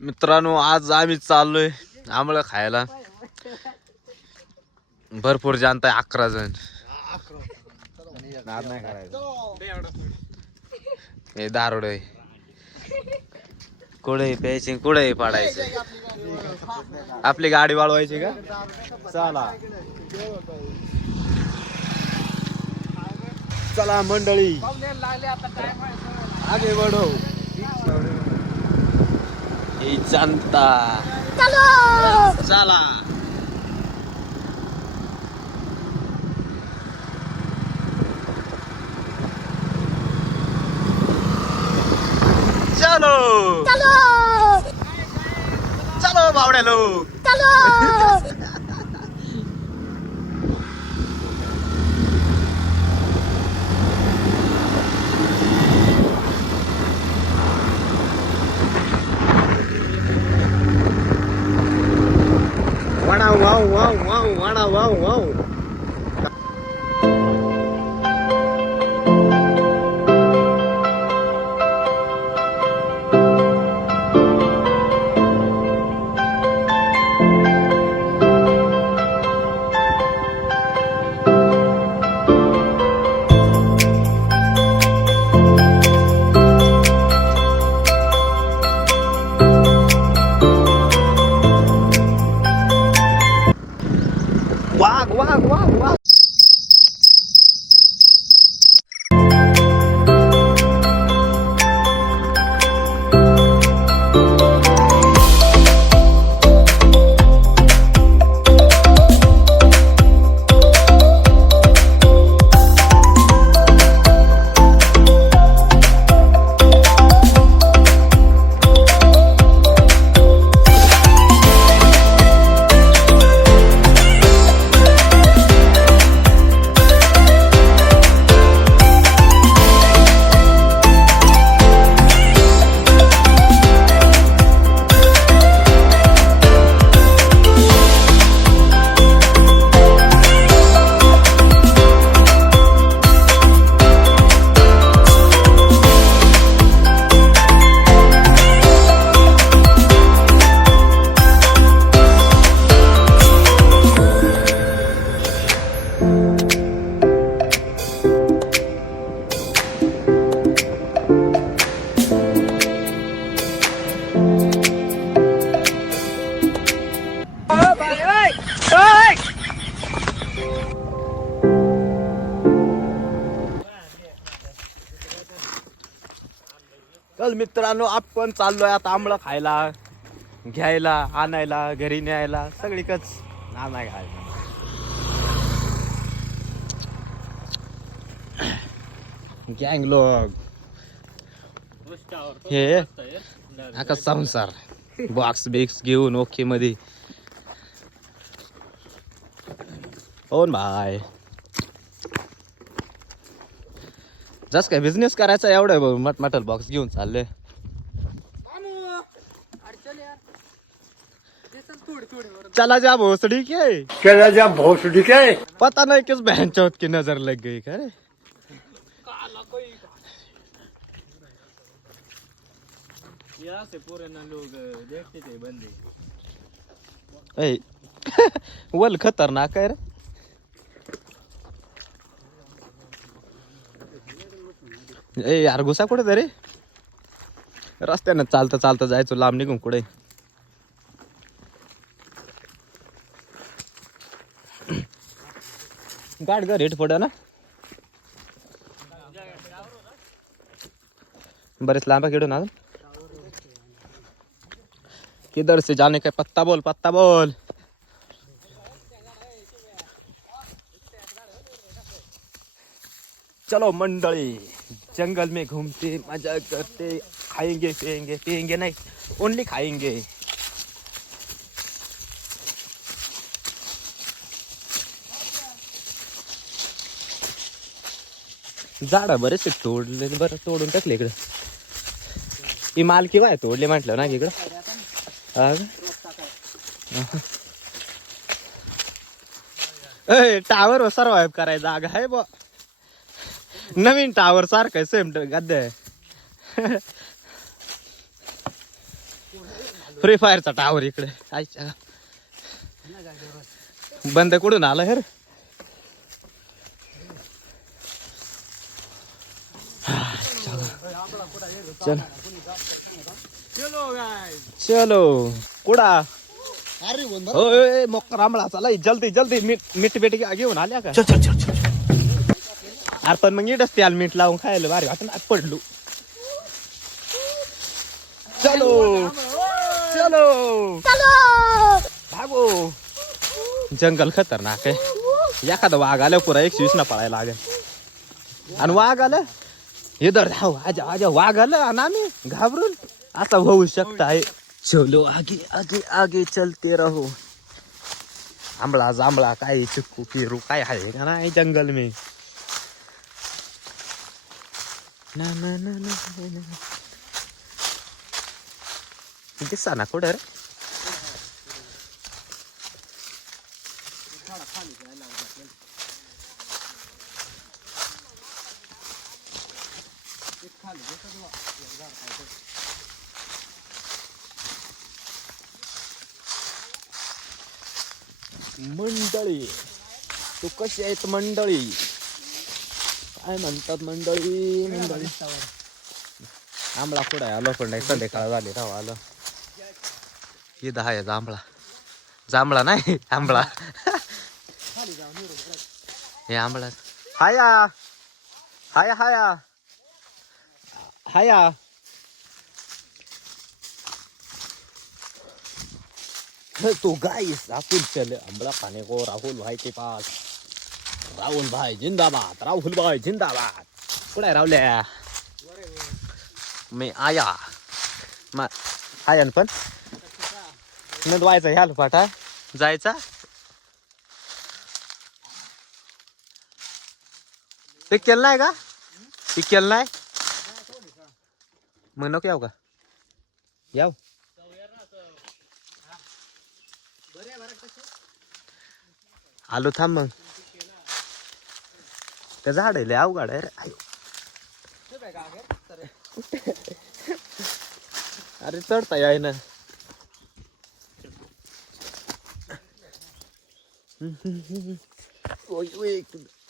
मित्रांनो आज आम्ही चाललोय आम्हाला खायला. भरपूर आहे अकरा जण. नाही करायचं. हे दारोड. आहे कुठे प्यायचे कुठे पाडायचे. आपली गाडी वाळवायची का? चला. चला मंडळी. आगे बढो ही जनता. चला. चलो. चलो. बावड्या लोक मित्रांनो आपण चाललोय आता आंबळा खायला घ्यायला आणायला घरी न्यायला. सगळीकच नाना नाही खायला. गँग लोक हे आका संसार. बॉक्स बिक्स घेऊन ओके मध्ये. ओन न भाई. जस काय बिझनेस करायचा एवढं मटमटल बॉक्स घेऊन चालले चला जा भोसडी के। चला जा भोसडी के। पता नहीं किस बहन चौथ की नजर लग गई करे वल खतरनाक रे। ए यार घुसा कुठे तरी? रस्त्यानं चालतं चालतं जायचो लांब निघून कुठे? गाड घर हेट पड़ा ना। बरेच लांबा खेळून ना किधर से जाने का पत्ता बोल पत्ता बोल। चलो मंडली, जंगल में घूमते, मज़ा करते, खाएँगे, पिएँगे पिएँगे नहीं ओनली खाएँगे। झाड बरेच तोडले बरं तोडून टाकले इकडं. ही मालकी बाय तोडले म्हटलं ना इकडं. हा का? टावर सर्वाइव करायचा जागा आहे बा नवीन टावर सारखं सेम गद्य फ्री फायरचा टावर इकडे. आयच्या बंद कुठून आलं हेर चल. चलो कुडा? ओय मोक्का रांबळा चला जल्दी जल्दी. मीठ मीठ बेट घेऊन आल्या का? अरे पण मग इडच त्याला मीठ लावून खायला भारी वाटत ना पडलो. चलो. चलो. भागो. जंगल खतरनाक आहे. एखादा वाघ आलं पुरा एकशे वीस ना पळायला लागेल. आणि वाघ आलं? हे दर धाव आजा आजा वाघ आलं आणि आम्ही घाबरून असा होऊ शकता आहे चलो आगे आगे आगे चलते रहो. आंबळा जांभळा काय चिक्कू पेरू काय आहे का नाही जंगल मे? ना ना ना ना ना, ना. दिसा ना कुठं रे? मंडळी तू कशी आहेत मंडळी? काय म्हणतात मंडळी? मंडळी. आंबळा पुढे आलो पण नाही. संध्याकाळ झाली राव आलो. हे दहा आहे जांभळा. जांभळा नाही आंबळा. हे आंबळा. हाया. हाया हाया. हाया. तो गाइस राहुल चले अमला खाने को राहुल भाई के पास राहुल भाई जिंदाबाद राहुल भाई जिंदाबाद कुठे राहुल्या मी आया मा आया ना पण नद व्हायचा ह्याला जायचा ते केलं नाही का ते केलं नाही मग नको याव का याव आलो थांब मग. त्या झाड आहे लय अवघड आहे रे. अरे चढता याय ना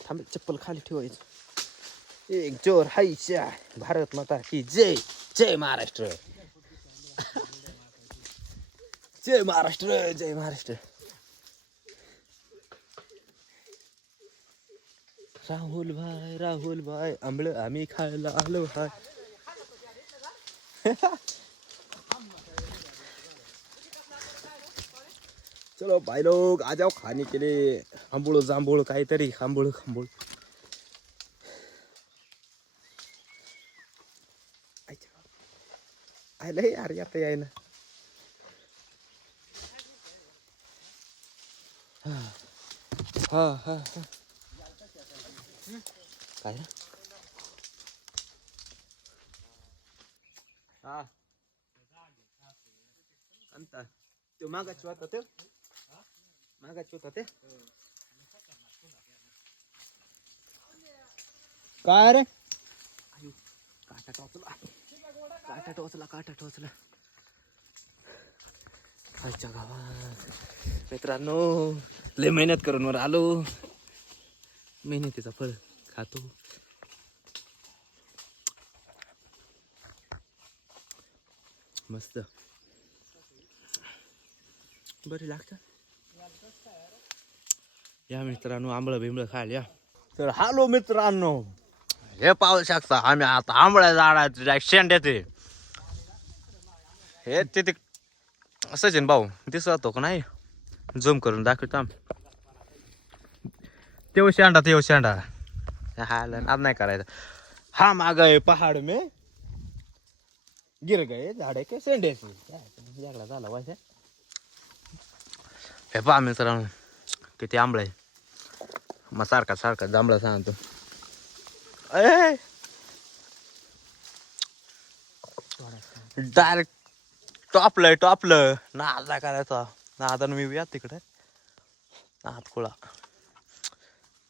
थांब चप्पल खाली ठेवायचं. एक जोर हायच्या भारत माता की जय. जय महाराष्ट्र. जय महाराष्ट्र जय महाराष्ट्र. राहुल भाई राहुल भाई आंबळ आम्ही खायला आलो हाय. चलो भाई लोग आ जाओ खाने के लिए आंबुळ जांभूळ काहीतरी खांबूळ खांबोळ आयला यार यार याय हा हा हा. काय? हा. अंता त्यो मागाची होता? त्यो मागाची होता? ते काय रे? काटा टोचला. काटा टोचला काटा टोचला. आजच्या गावात. मित्रांनो लय मेहनत करून वर आलो. मेहनतीचा फळ खातो. मस्त. बरे लागतात या मित्रांनो आंबळ बिंबळ खायला या. तर हालो मित्रांनो हे पाहू शकता आम्ही आता आंबळ्या झाडाचे शेंड्याचे. हे तिथे सचिन भाऊ दिसतो का नाही? झूम करून दाखवतो आम तेव शेंडा तेव शेंडा. हा आज नाही करायचं. हा माग आहे पहाड मे. गिर गए झाडे के सेंडे झाला झाला वाशा हे पहा मित्रांनो किती आंबळ आहे. मग सारखा सारखा जांभळा सांगतो. ए! डायरेक्ट टॉपलंय टॉपलं नादा करायचा. नादान मी या तिकडे. नाद खुळा.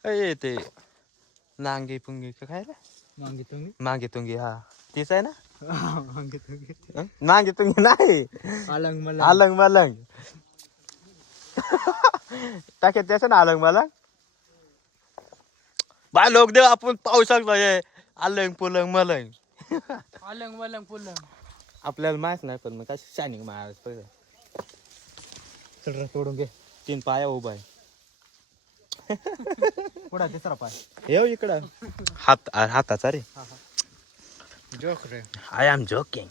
ए ते नांगी पुंगी का काय रे? मागे तुम्ही मागे तुंगी हा. तीच आहे ना? हं? नांगी तुम्ही नाही. अलंग मला आलंग मलंग. टाके त्याचं ना आलंग मलंग? बाय लोक देव आपण पाहू शकतो हे. आलंग पुलंग मलंग. अलंग मलंग पुलंग. आपल्याला माहीत नाही पण मग काय शायनिंग मारायला पहिलं. चल तोडून घे. तीन पाया उभा आहे. पुढा तिसरा पाय. येऊ इकडं. हात हाताचा रे. जोक रे. आय एम जोकिंग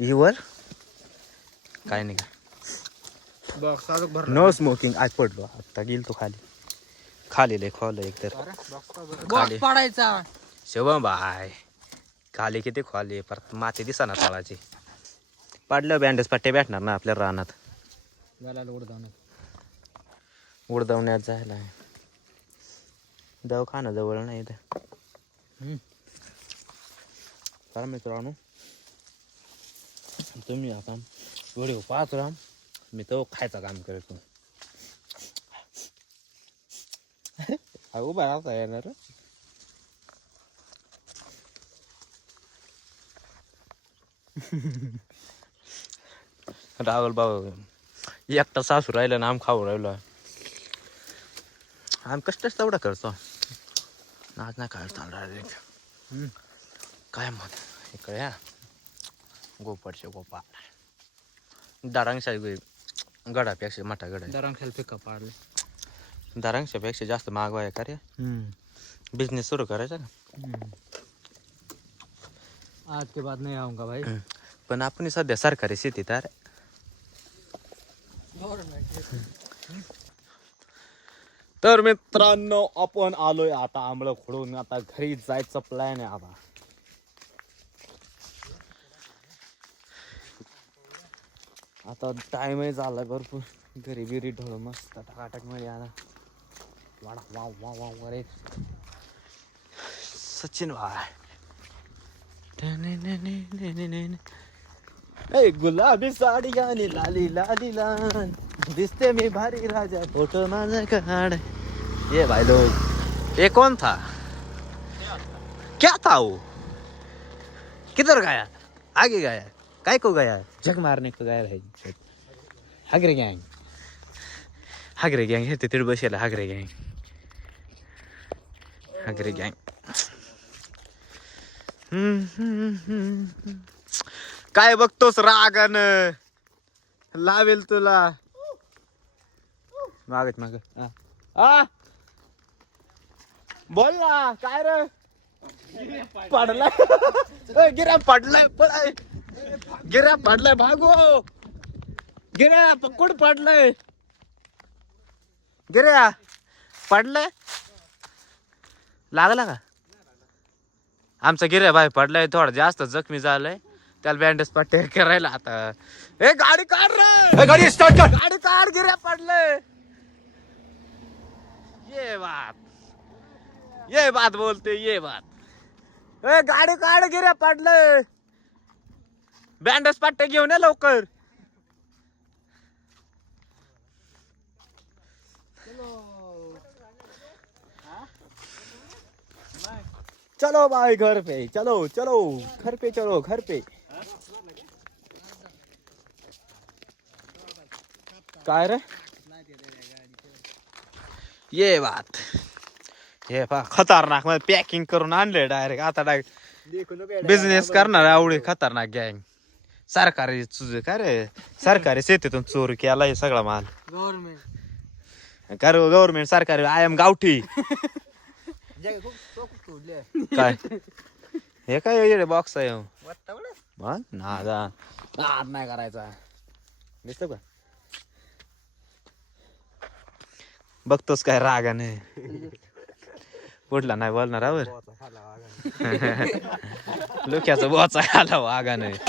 युवर काय नाही का? भर नो स्मोकिंग आज पडलो. आता गेल तो खाली. खाली लय खोल एक तर खाली. पडायचा. शिवम बाय खाली किती खोली? परत माती दिसा ना तळाची पडलं बँडेज पट्टे भेटणार ना आपल्या रानात? उडदवण्यात. जायला दवाखाना जवळ नाही इथं. कारण मित्रांनो तुम्ही आता व्हिडिओ पाहत राहा. मी तो खायचं काम करतो उभा राहता येणार. राहुल भाऊ एकटा सासू राहिला ना आम खाऊ राहिलो. आम कष्टच तेवढा करतो. नाच नाही काय चालणार काय म्हण? इकडे या. गोपाडचे गोपाळ. दारांगशा गडापेक्षा मोठा गड दरांखेल पिकअप पाडले. दारांशापेक्षा जास्त मागवा आहे का रे? बिझनेस सुरू करायचा का? आज के बाद नहीं आऊंगा भाई. पण आपण सध्या सरकारी शेतीत अरे तर मित्रांनो आपण आलोय आता आंबळ खोडून आता घरी जायचं प्लॅन आहे आता. आता टाइमही झाला भरपूर. घरी बिरी ढोळ मस्त टकाटकमध्ये आला वाडा वा वा वा अरे सचिन भाई. ए गुलाबी साडी आणि लाली लाली लाल. दिसते मी भारी राजा. फोटो माझा काढ. ये भाई लोग ये कौन था? क्या था वो? किधर गया? आगे गया? काय को गया? जग मारने को गया भाई हगरे गँग. हगरे गँग हे तिथे बसेल हगरे गँग. हगरे गँग. काय बघतोस रागन? लावेल तुला. मागत माग आ बोल ना काय रे? पडलाय. गिऱ्या पडलाय पडाय गिऱ्या पडलाय भागो. गिऱ्या पकड पडलाय. गिऱ्या पडलाय? लागला का? आमचा गिऱ्या भाई पडलाय थोडा जास्त जखमी झालाय. त्याला बँडेज पट्टे करायला आता ए गाडी काढ रे! गाडी स्टार्ट कर। गाडी काढ गिऱ्या पडलंय ये बात। ये बात बोलते ये बात। ए गाडी काढ गिऱ्या पडलंय बँडेज पट्टे घेऊन ये लवकर चलो भाई घर पे। चलो चलो। घर पे चलो घर पे। काय रे? ये बात. हे पा खतरनाक. मध्ये पॅकिंग करून आणले डायरेक्ट आता डायरेक्ट बिझनेस करणार आवडी खतरनाक गँग सरकारी तुझं काय रे? सरकारी शेतीतून चोर केला हे सगळा माल. गव्हर्नमेंट काय गव्हर्नमेंट सरकारी. आय एम गावठी. काय? हे काय बॉक्स आहे? मग नाद नाही करायचा. दिसतो का? बघतोस काय रागाने. कुठला नाही बोलणार आवर. लोक्याचा बोचा आला वागाने